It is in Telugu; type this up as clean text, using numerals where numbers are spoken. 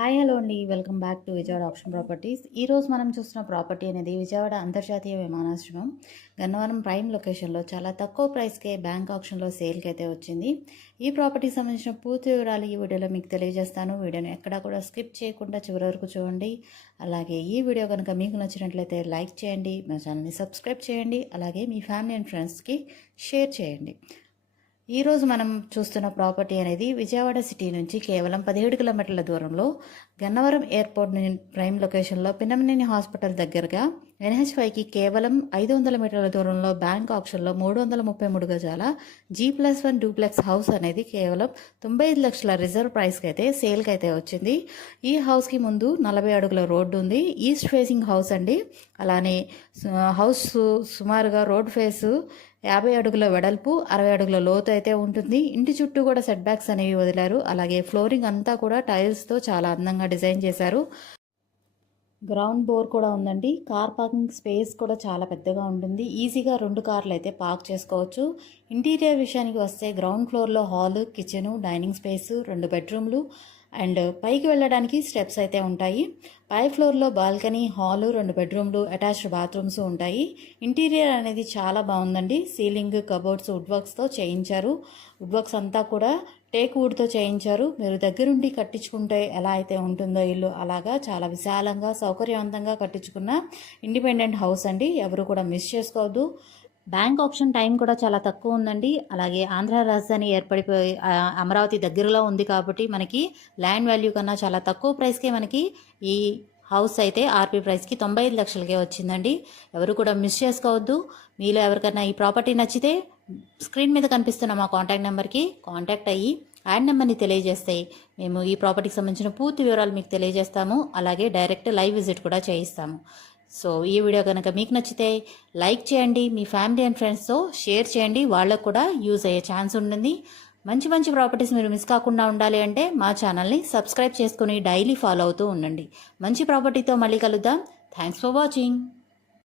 హాయ్ హలో అండి, welcome back to Vijayawada option properties. ఈరోజు మనం చూస్తున్న ప్రాపర్టీ అనేది విజయవాడ అంతర్జాతీయ విమానాశ్రయం గన్నవరం ప్రైమ్ లొకేషన్లో చాలా తక్కువ ప్రైస్కే బ్యాంక్ ఆప్షన్లో సేల్కి అయితే వచ్చింది. ఈ ప్రాపర్టీకి సంబంధించిన పూర్తి వివరాలు ఈ వీడియోలో మీకు తెలియజేస్తాను. వీడియోని ఎక్కడా కూడా స్కిప్ చేయకుండా చివరి వరకు చూడండి. అలాగే ఈ వీడియో కనుక మీకు నచ్చినట్లయితే లైక్ చేయండి, మా ఛానల్ని సబ్స్క్రైబ్ చేయండి, అలాగే మీ ఫ్యామిలీ అండ్ ఫ్రెండ్స్కి షేర్ చేయండి. ఈరోజు మనం చూస్తున్న ప్రాపర్టీ అనేది విజయవాడ సిటీ నుంచి కేవలం 17 కిలోమీటర్ల దూరంలో గన్నవరం ఎయిర్పోర్ట్ ప్రైమ్ లొకేషన్లో పిన్నమనేని హాస్పిటల్ దగ్గరగా NH5కి కేవలం 500 మీటర్ల దూరంలో బ్యాంక్ ఆప్షన్లో 333 గజాల G+1 డూప్లెక్స్ హౌస్ అనేది కేవలం 95 లక్షల రిజర్వ్ ప్రైస్కి అయితే సేల్కి అయితే వచ్చింది. ఈ హౌస్కి ముందు 40 అడుగుల రోడ్డు ఉంది. ఈస్ట్ ఫేసింగ్ హౌస్ అండి. అలానే హౌస్ సుమారుగా రోడ్ ఫేసు 50 అడుగుల వెడల్పు, 60 అడుగుల లోతు అయితే ఉంటుంది. ఇంటి చుట్టూ కూడా సెట్ బ్యాక్స్ అనేవి వదిలారు. అలాగే ఫ్లోరింగ్ అంతా కూడా టైల్స్తో చాలా అందంగా డిజైన్ చేశారు. గ్రౌండ్ బోర్ కూడా ఉందండి. కార్ పార్కింగ్ స్పేస్ కూడా చాలా పెద్దగా ఉంటుంది. ఈజీగా 2 కార్లు అయితే పార్క్ చేసుకోవచ్చు. ఇంటీరియర్ విషయానికి వస్తే గ్రౌండ్ ఫ్లోర్లో హాల్, కిచెను, డైనింగ్ స్పేస్, 2 బెడ్రూమ్లు అండ్ పైకి వెళ్ళడానికి స్టెప్స్ అయితే ఉంటాయి. పై ఫ్లోర్లో బాల్కనీ, హాలు, 2 బెడ్రూమ్లు, అటాచ్డ్ బాత్రూమ్స్ ఉంటాయి. ఇంటీరియర్ అనేది చాలా బాగుందండి. సీలింగ్, కబోర్డ్స్ వుడ్ వర్క్స్తో చేయించారు. వుడ్ వర్క్స్ అంతా కూడా టేక్ వుడ్తో చేయించారు. మీరు దగ్గరుండి కట్టించుకుంటే ఎలా అయితే ఉంటుందో ఇల్లు, అలాగా చాలా విశాలంగా సౌకర్యవంతంగా కట్టించుకున్న ఇండిపెండెంట్ హౌస్ అండి. ఎవరు కూడా మిస్ చేసుకోవద్దు. బ్యాంక్ ఆప్షన్ టైం కూడా చాలా తక్కువ ఉందండి. అలాగే ఆంధ్ర రాజధాని ఏర్పడిపోయి అమరావతి దగ్గరలో ఉంది కాబట్టి మనకి ల్యాండ్ వాల్యూ కన్నా చాలా తక్కువ ప్రైస్కే మనకి ఈ హౌస్ అయితే ఆర్పీ ప్రైస్కి 95 లక్షలకే వచ్చిందండి. ఎవరు కూడా మిస్ చేసుకోవద్దు. మీలో ఎవరికైనా ఈ ప్రాపర్టీ నచ్చితే స్క్రీన్ మీద కనిపిస్తున్న మా కాంటాక్ట్ నెంబర్కి కాంటాక్ట్ అయ్యి యాడ్ నెంబర్ని తెలియజేస్తే మేము ఈ ప్రాపర్టీకి సంబంధించిన పూర్తి వివరాలు మీకు తెలియజేస్తాము. అలాగే డైరెక్ట్ లైవ్ విజిట్ కూడా చేయిస్తాము. సో ఈ వీడియో కనుక మీకు నచ్చితే లైక్ చేయండి, మీ ఫ్యామిలీ అండ్ ఫ్రెండ్స్తో షేర్ చేయండి. వాళ్ళకు కూడా యూజ్ అయ్యే ఛాన్స్ ఉంటుంది. మంచి మంచి ప్రాపర్టీస్ మీరు మిస్ కాకుండా ఉండాలి అంటే మా ఛానల్ని సబ్స్క్రైబ్ చేసుకుని డైలీ ఫాలో అవుతూ ఉండండి. మంచి ప్రాపర్టీతో మళ్ళీ కలుద్దాం. Thanks for watching.